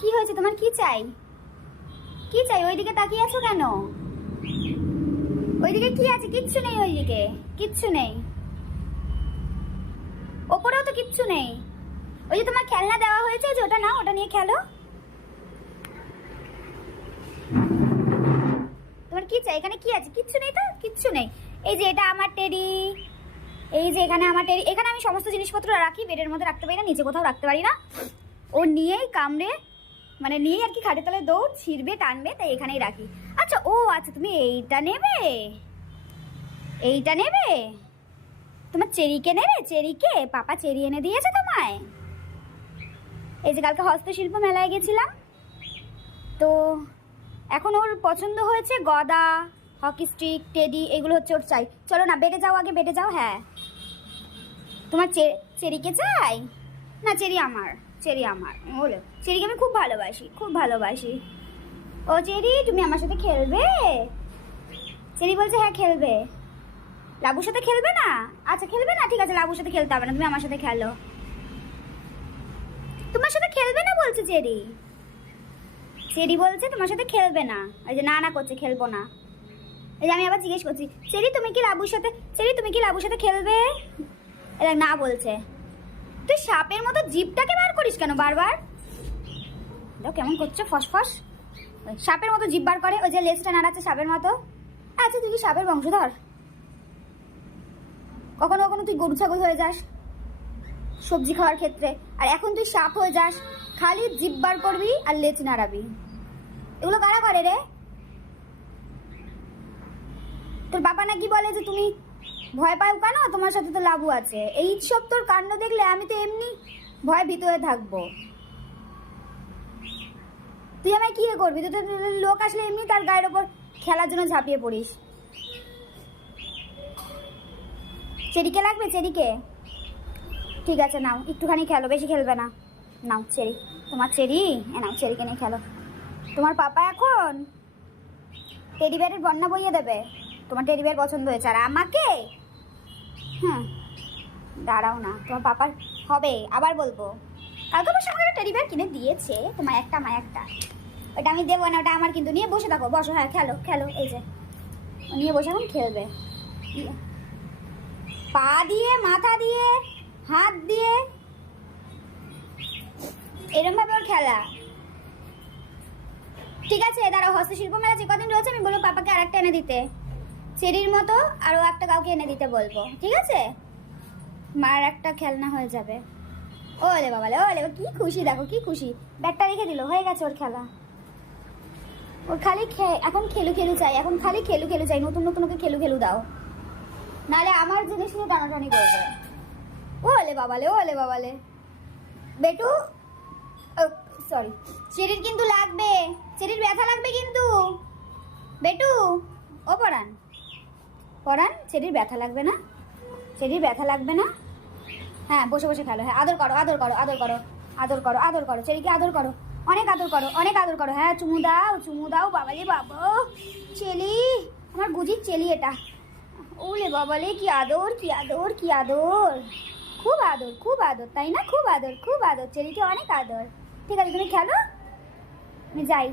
কি হয়েছে তোমার? কি চাই? কি চাই? ওইদিকে তাকিয়ে আছো কেন? ওইদিকে কি আছে? কিচ্ছু নেই, ওইদিকে কিচ্ছু নেই, ওপরেও তো কিচ্ছু নেই। ওই যে তোমার খেলনা দেওয়া হয়েছে, যে ওটা নাও, ওটা নিয়ে খেলো। তোমার কি চাই? এখানে কি আছে? কিচ্ছু নেই তো, কিচ্ছু নেই। এই যে এটা আমার টেডি, এই যে এখানে আমার টেডি। এখানে আমি সমস্ত জিনিসপত্র রাখি, বেডের মধ্যে রাখতে পারি না, নিচে কোথাও রাখতে পারি না। ও নিয়েই কামড়ে, মানে নিয়েই আর কি খাটের তলায় দৌড় ছিঁড়বে, টানবে, তাই এখানেই রাখি। আচ্ছা ও আচ্ছা, তুমি এইটা নেবে? এইটা নেবে? তোমার চেরিকে নেবে? চেরিকে পাপা চেরি এনে দিয়েছে তোমায়। এই যে কালকে হস্তশিল্প মেলায় গেছিলাম, তো এখন ওর পছন্দ হয়েছে গদা, হকি স্টিক, টেডি, এগুলো হচ্ছে ওর চাই। চলো না, বেডে যাও, আগে বেডে যাও। হ্যাঁ, তোমার চেরিকে চাই না? চেরি আমার, চেরি আমার বলো। চেরিকে আমি খুব ভালোবাসি, খুব ভালোবাসি। ও চেরি, তুমি আমার সাথে খেলবে? চেরি বলছে হ্যাঁ খেলবে। লাবুর সাথে খেলবে না? আচ্ছা খেলবে না, ঠিক আছে, লাবুর সাথে খেলতে হবে না, তুমি আমার সাথে খেলো। তোমার সাথে খেলবে না বলছে চেরি। চেরি বলছে তোমার সাথে খেলবে না। এই যে না না করছে, খেলবো না। এই যে আমি আবার জিজ্ঞেস করছি, চেরি তুমি কি লাবুর সাথে, চেরি তুমি কি লাবুর সাথে খেলবে? এরা না বলছে। তুই সাপের মতো জিভটাকে বার করিস কেন বারবার? দেখো কেমন করছো, ফসফস। সাপের মতো জিভ বার করে, ওই যে লেজটা নাড়াচ্ছে সাপের মতো। আচ্ছা তুই কি সাপের বংশধর? কখনো কখনো তুই গরু ছাগল হয়ে যাস সবজি খাওয়ার ক্ষেত্রে, আর এখন তুই সাপ হয়ে যাস, খালি জিভ বার করবি আর লেজ নাড়াবি। এগুলো কারা করে রে? তোর বাবা নাকি বলে যে তুমি ভয় পাও কেন, তোমার সাথে তো লাবু আছে। এই সব তোর কাণ্ড দেখলে আমি তো এমনি ভয় ভিতরে থাকবো। তুই আমায় কি করবি? তুই তো লোক আসলে এমনি তার গায়ের ওপর খেলার জন্য ঝাঁপিয়ে পড়িস। চেরিকে লাগবে? চেরিকে ঠিক আছে নাও, একটুখানি খেলো, বেশি খেলবে না। নাও চেরি, তোমার চেরি, নাও চেরিকে নিয়ে খেলো। তোমার পাপা এখন টেডি বিয়ারের বন্যা বইয়ে দেবে। তোমার টেডি বিয়ার পছন্দ হয়েছে, আর আমাকে হ্যাঁ দাঁড়াও না, তোমার পাপার হবে আবার বলবো। কালকে অবশ্য আমাকে একটা টেডি বিয়ার কিনে দিয়েছে, তোমার একটা আমার একটা। ওটা আমি দেবো না, ওটা আমার কিন্তু। নিয়ে বসে থাকো, বসো, হ্যাঁ খেলো খেলো। এই যে নিয়ে বসে এখন খেলবে, পা দিয়ে, মাথা দিয়ে, হাত দিয়ে, এরম ভাবে ওর খেলা। ঠিক আছে দাঁড়াও, হস্তশিল্প মেলা যে কদিন রয়েছে আমি বলবো পাপাকে আর একটা এনে দিতে, চেরির মতো আরো একটা কাউকে এনে দিতে বলবো, ঠিক আছে? মার একটা খেলনা হয়ে যাবে। ওলে বাবালে, ওলে কি খুশি, দেখো কি খুশি। ব্যাগটা রেখে দিল, হয়ে গেছে ওর খেলা। ওর খালি এখন খেলু খেলু চাই, এখন খালি খেলু খেলু চাই, নতুন নতুন ওকে খেলু খেলু দাও, নাহলে আমার জিনিস নিয়ে টানাটানি করবে। ওলে বাবালে, ওলে বাবালে। বেটু, সরি, চেরির কিন্তু লাগবে, চেরির ব্যথা লাগবে কিন্তু। বেটু, ও পরান, পরান, চেরির ব্যথা লাগবে না? চেরির ব্যথা লাগবে না? হ্যাঁ বসে বসে খেলো, হ্যাঁ আদর করো, আদর করো, আদর করো, আদর করো, আদর করো, চেরিকে আদর করো, অনেক আদর করো, অনেক আদর করো। হ্যাঁ চুমু দাও, চুমু দাও। বাবালে বাবা, চেলি, আমার বুঝির চেলি এটা। ওলে বাবালে, কি আদর, কি আদর, কি আদর, খুব আদর, খুব আদর, তাই না? খুব আদর, খুব আদর, চেরিকে অনেক আদর। ঠিক আছে তুমি খেলো, আমি যাই।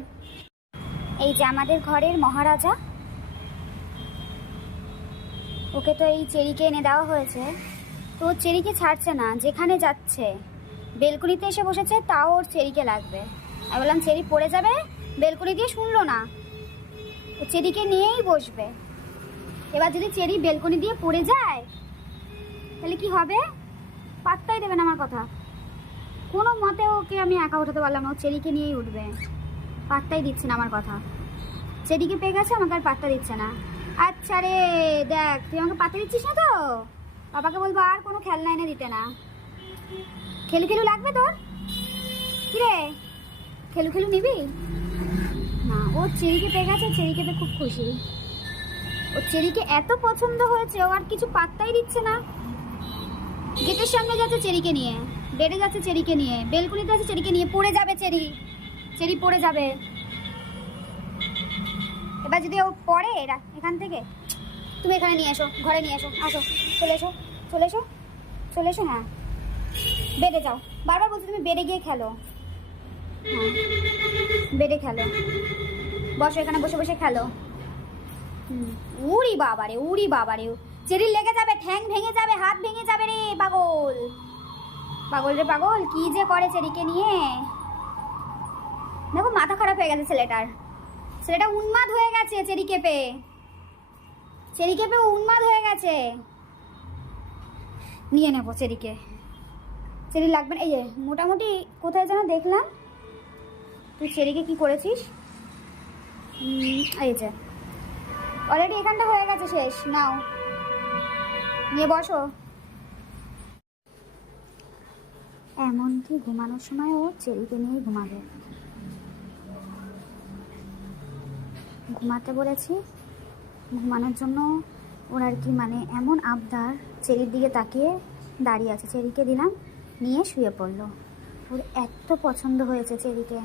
এই যে আমাদের ঘরের মহারাজা, ওকে তো এই চেরিকে এনে দেওয়া হয়েছে, তো চেরিকে ছাড়ছে না, যেখানে যাচ্ছে। বেলকুনিতে এসে বসেছে, তাও ওর চেরিকে লাগবে। আমি বললাম চেরি পড়ে যাবে, বেলকুনি দিয়ে শুনলো না, ও চেরিকে নিয়েই বসবে। এবার যদি চেরি বেলকুনি দিয়ে পড়ে যায় তাহলে কি হবে? পাত্তাই দেবে না আমার কথা, কোনো মতে ওকে আমি একা উঠাতে পারলাম না, ও চেরিকে নিয়েই উঠবে। পাত্তাই দিচ্ছে না আমার কথা, চেরিকে পেয়ে গেছে, আমাকে আর পাত্তা দিচ্ছে না। আচ্ছা রে দেখ, তুই আমাকে পাত্তা দিচ্ছিস না তো, বাবাকে বলবো আর কোনো খেলনা এনে দিতে না। খেলু খেলু লাগবে তোর? কিরে খেলু খেলু নিবি না? ও চেরিকে পেয়ে গেছে, চেরিকে পেয়ে খুব খুশি। ও চেরিকে এত পছন্দ হয়েছে, ও আর কিছু পাত্তাই দিচ্ছে না। গেটের সামনে যাচ্ছে চেরিকে নিয়ে, বেডে যাচ্ছে চেরিকে নিয়ে, বেলকুনিতে আছে চেরিকে নিয়ে, পড়ে যাবে চেরি, চেরি পড়ে যাবে। এবার যদি ও পড়ে এখান থেকে, তুমি এখানে নিয়ে এসো, ঘরে নিয়ে এসো, আসো, চলে এসো, চলে এসো, চলে এসো। হ্যাঁ বেডে যাও, বারবার বলছি তুমি বেডে গিয়ে খেলো। হ্যাঁ, বেডে খেলো, বসো এখানে, বসে বসে খেলো। উড়ি বাবারে, উড়ি বাবারে, চেরির লেগে যাবে, ঠ্যাং ভেঙে যাবে, হাত ভেঙে যাবে রে পাগল। পাগল রে পাগল, কি যে করে চেরিকে নিয়ে। দেখো মাথা খারাপ হয়ে গেছে ছেলেটার, ছেলেটা উন্মাদ হয়ে গেছে চেরিকে পেয়ে, চেরিকে পেয়ে উন্মাদ হয়ে গেছে। নিয়ে নেবো চেরিকে, চেরি লাগবে না। এই যে মোটামুটি কোথায় যেন দেখলাম, তুই চেরিকে কি করেছিস? এই যে অলরেডি এখানটা হয়ে গেছে, শেষ। নাও নিয়ে বসো। এমনকি ঘুমানোর সময় ও চেরিকে নিয়ে ঘুমাবে। ঘুমাতে বলেছি, ঘুমানোর জন্য ওর আর কি মানে এমন আবদার, চেরির দিকে তাকিয়ে দাঁড়িয়ে আছে। চেরিকে দিলাম, নিয়ে শুয়ে পড়লো। ওর এত পছন্দ হয়েছে চেরিকে।